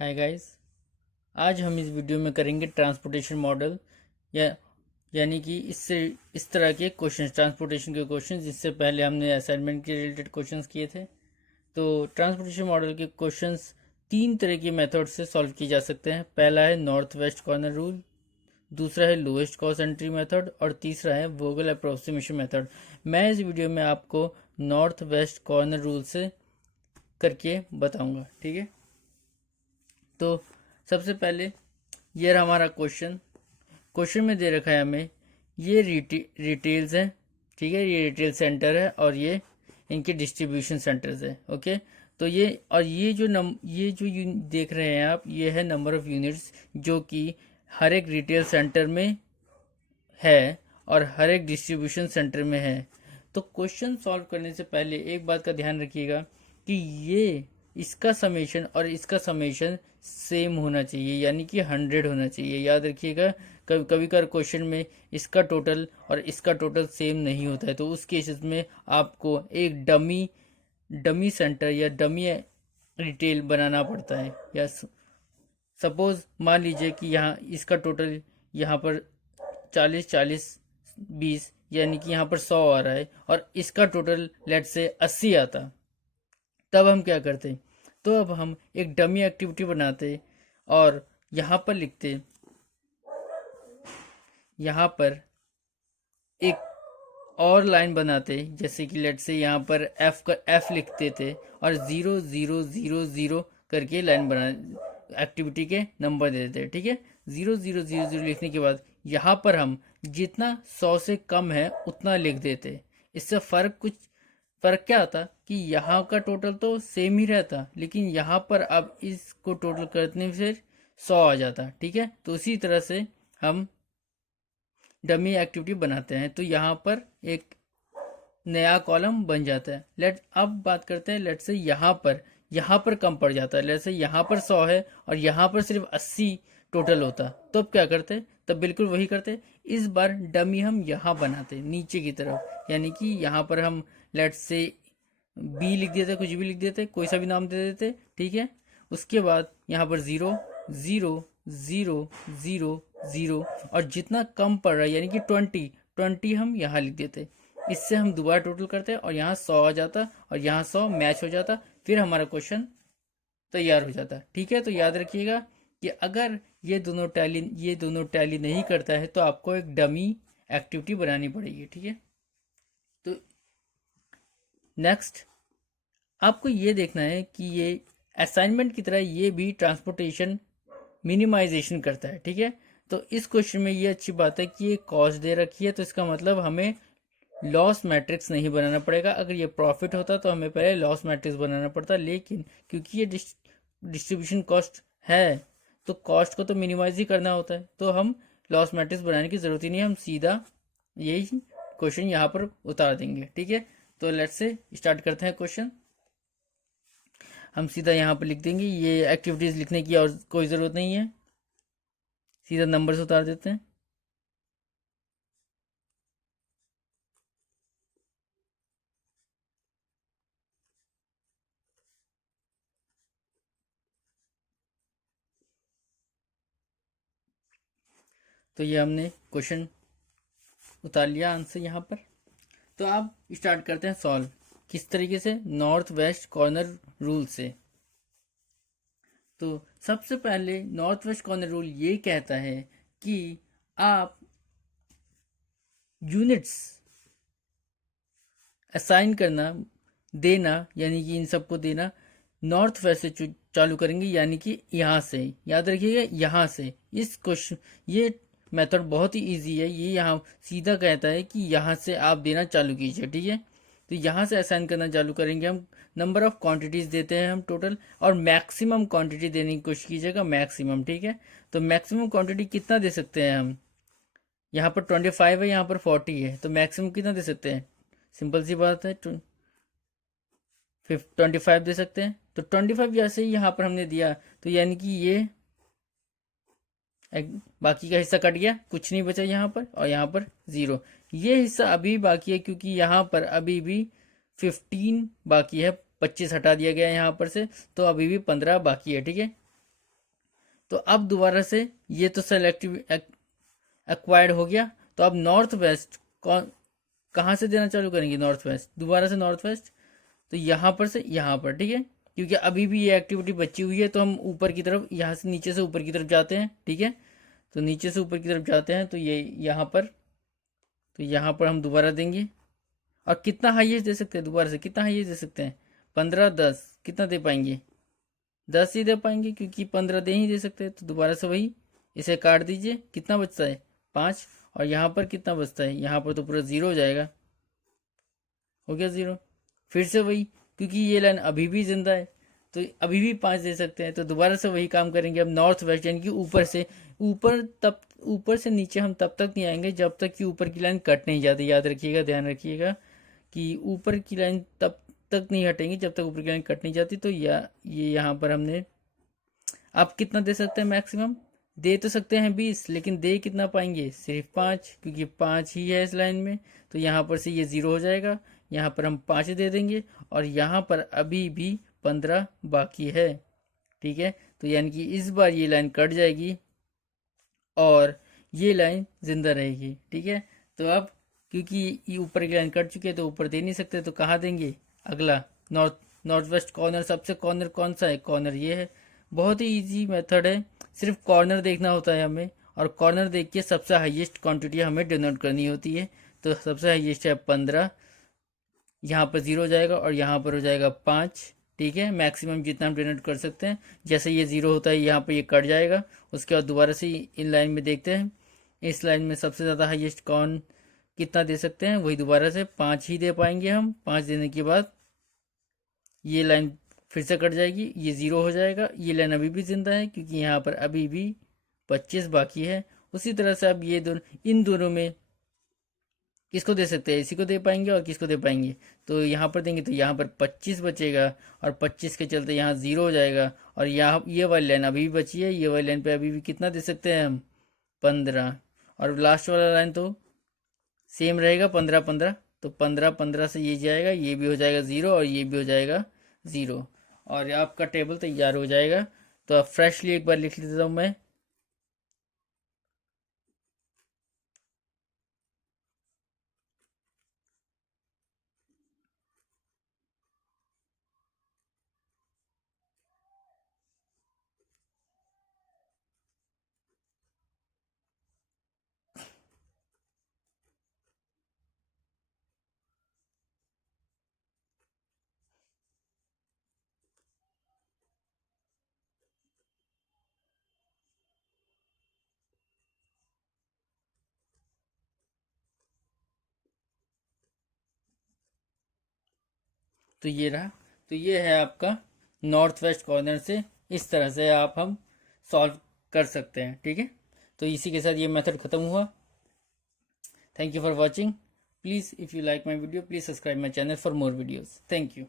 Hi guys. आज हम इस वीडियो में करेंगे ट्रांसपोर्टेशन मॉडल यानी कि इससे इस तरह के क्वेश्चंस, ट्रांसपोर्टेशन के क्वेश्चंस जिससे पहले हमने असाइनमेंट के रिलेटेड क्वेश्चंस किए थे। तो ट्रांसपोर्टेशन मॉडल के क्वेश्चंस तीन तरह के मेथड से सॉल्व किए जा सकते हैं। पहला है नॉर्थ वेस्ट कॉर्नर रूल, दूसरा है लोएस्ट कॉस्ट एंट्री मेथड और तीसरा है वोगल अप्रोक्सीमेशन मेथड। मैं इस वीडियो में आपको नॉर्थ वेस्ट कॉर्नर रूल से करके बताऊंगा, ठीक है। तो सबसे पहले ये रहा हमारा क्वेश्चन में दे रखा है हमें ये रिटेल्स है, ठीक है। ये रिटेल सेंटर है और ये इनके डिस्ट्रीब्यूशन सेंटर्स है, ओके। तो ये जो देख रहे हैं आप, ये है नंबर ऑफ यूनिट्स जो कि हर एक रिटेल सेंटर में है और हर एक डिस्ट्रीब्यूशन सेंटर में है। तो क्वेश्चन सॉल्व करने से पहले एक बात का ध्यान रखिएगा कि ये इसका समेशन और इसका समेशन सेम होना चाहिए, यानी कि 100 होना चाहिए। याद रखिएगा, कभी कभी कर क्वेश्चन में इसका टोटल और इसका टोटल सेम नहीं होता है, तो उस केसेस में आपको एक डमी सेंटर या डमी रिटेल बनाना पड़ता है। या सपोज मान लीजिए कि यहाँ इसका टोटल यहाँ पर 40 40 20 यानी कि यहाँ पर 100 आ रहा है और इसका टोटल लेट से 80 आता। तब हम क्या करते, तो अब हम एक डमी एक्टिविटी बनाते और यहाँ पर लिखते, यहाँ पर एक और लाइन बनाते, जैसे कि लेट से यहाँ पर एफ लिखते थे और 0000 करके लाइन बना एक्टिविटी के नंबर दे देते, ठीक है। 0000 लिखने के बाद यहाँ पर हम जितना 100 से कम है उतना लिख देते। इससे फर्क क्या आता कि यहाँ का टोटल तो सेम ही रहता, लेकिन यहाँ पर अब इसको टोटल करने से 100 आ जाता, ठीक है। तो उसी तरह से हम डमी एक्टिविटी बनाते हैं, तो यहाँ पर एक नया कॉलम बन जाता है। अब बात करते हैं, लेट से यहाँ पर कम पड़ जाता है। लेट से यहाँ पर 100 है और यहाँ पर सिर्फ 80 टोटल होता, तो अब क्या करते, तब बिल्कुल वही करते। इस बार डमी हम यहाँ बनाते नीचे की तरफ, यानी कि यहाँ पर हम लेट से बी लिख देते, कुछ भी लिख देते, कोई सा भी नाम दे देते, ठीक है। उसके बाद यहाँ पर 0 0 0 0 0 और जितना कम पड़ रहा है यानी कि 20 हम यहाँ लिख देते। इससे हम दोबारा टोटल करते और यहाँ 100 आ जाता और यहाँ 100 मैच हो जाता, फिर हमारा क्वेश्चन तैयार हो जाता, ठीक है। तो याद रखिएगा कि अगर ये दोनों टैली नहीं करता है तो आपको एक डमी एक्टिविटी बनानी पड़ेगी, ठीक है। तो नेक्स्ट आपको ये देखना है कि ये असाइनमेंट की तरह ये भी ट्रांसपोर्टेशन मिनिमाइजेशन करता है, ठीक है। तो इस क्वेश्चन में ये अच्छी बात है कि ये कॉस्ट दे रखी है, तो इसका मतलब हमें लॉस मैट्रिक्स नहीं बनाना पड़ेगा। अगर ये प्रॉफिट होता तो हमें पहले लॉस मैट्रिक्स बनाना पड़ता, लेकिन क्योंकि ये डिस्ट्रीब्यूशन कॉस्ट है तो कॉस्ट को तो मिनिमाइज ही करना होता है, तो हम लॉस मैट्रिक्स बनाने की ज़रूरत ही नहीं, हम सीधा यही क्वेश्चन यहाँ पर उतार देंगे, ठीक है। तो लेट्स से स्टार्ट करते हैं क्वेश्चन। हम सीधा यहाँ पर लिख देंगे, ये एक्टिविटीज़ लिखने की और कोई ज़रूरत नहीं है, सीधा नंबर से उतार देते हैं। तो ये हमने क्वेश्चन उतार लिया, आंसर यहाँ पर। तो आप स्टार्ट करते हैं सॉल्व किस तरीके से, नॉर्थ वेस्ट कॉर्नर रूल से। तो सबसे पहले नॉर्थ वेस्ट कॉर्नर रूल ये कहता है कि आप यूनिट्स असाइन करना, देना, यानी कि इन सबको देना नॉर्थ वेस्ट से चालू करेंगे, यानी कि यहाँ से। याद रखिएगा यहाँ से। इस क्वेश्चन ये मेथड बहुत ही इजी है, ये यहाँ सीधा कहता है कि यहाँ से आप देना चालू कीजिए, ठीक है। तो यहाँ से असाइन करना चालू करेंगे हम। नंबर ऑफ क्वांटिटीज देते हैं हम टोटल, और मैक्सिमम क्वांटिटी देने की कोशिश कीजिएगा, मैक्सिमम, ठीक है। तो मैक्सिमम क्वांटिटी कितना दे सकते हैं हम, यहाँ पर 25 है, यहाँ पर 40 है, तो मैक्सिमम कितना दे सकते हैं, सिंपल सी बात है, 25 दे सकते हैं। तो 25 जैसे ही यहाँ पर हमने दिया, तो यानी कि ये बाकी का हिस्सा कट गया, कुछ नहीं बचा यहाँ पर, और यहाँ पर 0। ये हिस्सा अभी बाकी है क्योंकि यहाँ पर अभी भी 15 बाकी है, 25 हटा दिया गया यहाँ पर से, तो अभी भी 15 बाकी है, ठीक है। तो अब दोबारा से ये तो सेलेक्टिव एक्वायर्ड हो गया, तो अब नॉर्थ वेस्ट कहाँ से देना चालू करेंगे, नॉर्थ वेस्ट, दोबारा से नॉर्थ वेस्ट, तो यहाँ पर से यहाँ पर, ठीक है, क्योंकि अभी भी ये एक्टिविटी बची हुई है, तो हम ऊपर की तरफ, यहाँ से नीचे से ऊपर की तरफ जाते हैं, ठीक है, तो नीचे से ऊपर की तरफ जाते हैं, तो ये यहाँ पर, तो यहाँ पर हम दोबारा देंगे, और कितना हाईएस्ट दे सकते हैं, दोबारा से कितना हाईएस्ट दे सकते हैं, 15, 10, कितना दे पाएंगे, 10 ही दे पाएंगे, क्योंकि 15 दे ही दे सकते हैं, तो दोबारा से वही, इसे काट दीजिए, कितना बचता है 5, और यहाँ पर कितना बचता है, यहाँ पर तो पूरा 0 हो जाएगा, हो गया 0, फिर से वही, क्योंकि ये लाइन अभी भी जिंदा है, तो अभी भी 5 दे सकते हैं, तो दोबारा से वही काम करेंगे। अब नॉर्थ वेस्ट यानी कि ऊपर से ऊपर, तब ऊपर से नीचे हम तब तक नहीं आएंगे जब तक कि ऊपर की लाइन कट नहीं जाती, याद रखिएगा, ध्यान रखिएगा कि ऊपर की लाइन तब तक नहीं हटेंगी जब तक ऊपर की लाइन कट नहीं जाती। तो ये यहाँ पर हमने, आप कितना दे सकते हैं मैक्सिमम, दे तो सकते हैं 20, लेकिन दे कितना पाएंगे, सिर्फ 5, क्योंकि 5 ही है इस लाइन में, तो यहाँ पर से ये 0 हो जाएगा, यहाँ पर हम 5 दे देंगे, और यहाँ पर अभी भी 15 बाकी है, ठीक है, तो यानी कि इस बार ये लाइन कट जाएगी और ये लाइन जिंदा रहेगी, ठीक है। तो अब क्योंकि ये ऊपर की लाइन कट चुकी है तो ऊपर दे नहीं सकते, तो कहाँ देंगे, अगला नॉर्थ वेस्ट कॉर्नर, सबसे कॉर्नर कौन सा है, कॉर्नर ये है, बहुत ही इजी मेथड है, सिर्फ कॉर्नर देखना होता है हमें, और कॉर्नर देख के सबसे हाईएस्ट क्वांटिटी हमें डिनोट करनी होती है, तो सबसे हाईएस्ट है 15, यहाँ पर 0 हो जाएगा और यहाँ पर हो जाएगा 5, ठीक है, मैक्सिमम जितना हम डिनोट कर सकते हैं। जैसे ये 0 होता है यहाँ पर ये कट जाएगा, उसके बाद दोबारा से इन लाइन में देखते हैं, इस लाइन में सबसे ज़्यादा हाईएस्ट कौन कितना दे सकते हैं, वही दोबारा से 5 ही दे पाएंगे हम, 5 देने के बाद ये लाइन फिर से कट जाएगी, ये 0 हो जाएगा, ये लाइन अभी भी जिंदा है क्योंकि यहाँ पर अभी भी 25 बाकी है। उसी तरह से अब ये दोनों, इन दोनों में किसको दे सकते हैं, इसी को दे पाएंगे और किसको दे पाएंगे, तो यहाँ पर देंगे तो यहाँ पर 25 बचेगा, और 25 के चलते यहाँ 0 हो जाएगा, और यहाँ ये वाली लाइन अभी भी बची है, ये वाली लाइन पे अभी भी कितना दे सकते हैं हम, 15, और लास्ट वाला लाइन तो सेम रहेगा 15, 15, तो 15, 15 से ये जाएगा, ये भी हो जाएगा 0 और ये भी हो जाएगा 0, और आपका टेबल तैयार हो जाएगा। तो अब फ्रेशली एक बार लिख लेता हूँ मैं, तो ये रहा, तो ये है आपका नॉर्थ वेस्ट कॉर्नर से, इस तरह से आप हम सॉल्व कर सकते हैं, ठीक है। तो इसी के साथ ये मेथड ख़त्म हुआ। Thank you for watching. Please if you like my video please subscribe my channel for more videos. Thank you.